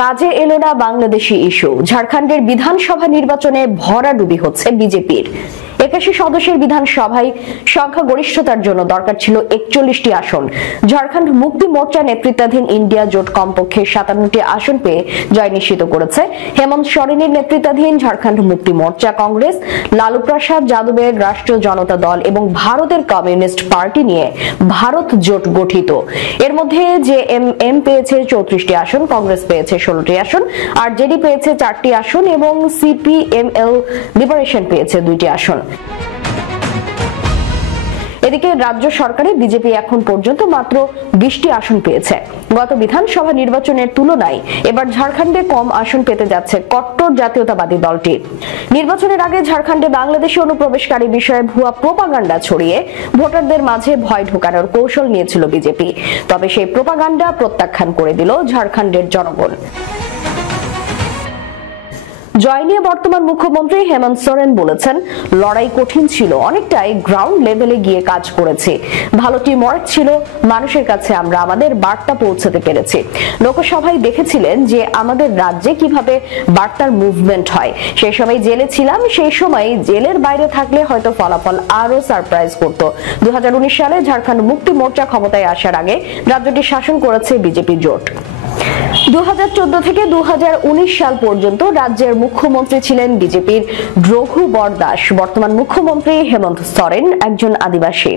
কাজে এলো না বাংলাদেশি ইস্যু। ঝাড়খণ্ডের বিধানসভা নির্বাচনে ভরাডুবি হচ্ছে বিজেপির। 81 সদস্যের বিধানসভায় সংখ্যাগরিষ্ঠতার জন্য দরকার ছিল 41টি আসন। ঝাড়খণ্ড মুক্তি মোর্চা নেতৃত্বাধীন ইন্ডিয়া জোট কমপক্ষে 57টি আসন পেয়ে জয় নিশ্চিত করেছে। হেমন্ত সোরেনের নেতৃত্বাধীন ঝাড়খণ্ড মুক্তি মোর্চা, কংগ্রেস, লালু প্রসাদ যাদবের রাষ্ট্রীয় জনতা দল এবং ভারতের কমিউনিস্ট পার্টি নিয়ে ভারত জোট গঠিত। এর মধ্যে জেএমএম পেয়েছে 34টি আসন, কংগ্রেস পেয়েছে 16টি আসন, আরজেডি পেয়েছে 4টি আসন এবং সিপিএমএল লিবারেশন পেয়েছে 2টি আসন। এদিকে রাজ্য সরকারে বিজেপি এখন পর্যন্ত মাত্র 20টি আসন পেয়েছে। গত বিধানসভা নির্বাচনের তুলনায় এবার ঝাড়খণ্ডে কম আসন পেতে যাচ্ছে কট্টর জাতীয়তাবাদী দলটি। নির্বাচনের আগে ঝাড়খণ্ডে বাংলাদেশি অনুপ্রবেশকারী বিষয়ে ভুয়া প্রোপাগান্ডা ছড়িয়ে ভোটারদের মাঝে ভয় ঢোকানোর কৌশল নিয়েছিল বিজেপি। তবে সেই প্রোপাগান্ডা প্রত্যাখ্যান করে দিল ঝাড়খণ্ডের জনগণ। জয় নিয়ে বর্তমান মুখ্যমন্ত্রী হেমন্ত সোরেন বলেছেন, লড়াই কঠিন ছিল, অনেকটাই গ্রাউন্ড লেভেলে গিয়ে কাজ করেছি, ভালো টিম ওয়ার্ক ছিল, মানুষের কাছে আমরা আমাদের বার্তা পৌঁছাতে পেরেছি। লোকসভায় দেখেছিলেন যে আমাদের রাজ্যে কিভাবে বার্তার মুভমেন্ট হয়। সেই সময় জেলে ছিলাম, সেই সময় জেলের বাইরে থাকলে হয়তো ফলাফল আরো সারপ্রাইজ করত। 2019 সালে ঝাড়খণ্ড মুক্তি মোর্চা ক্ষমতায় আসার আগে রাজ্যটি শাসন করেছে বিজেপি জোট। 2014 থেকে 2019 সাল পর্যন্ত রাজ্যের মুখ্যমন্ত্রী ছিলেন বিজেপির রঘুবর দাস। বর্তমান মুখ্যমন্ত্রী হেমন্ত সোরেন একজন আদিবাসী।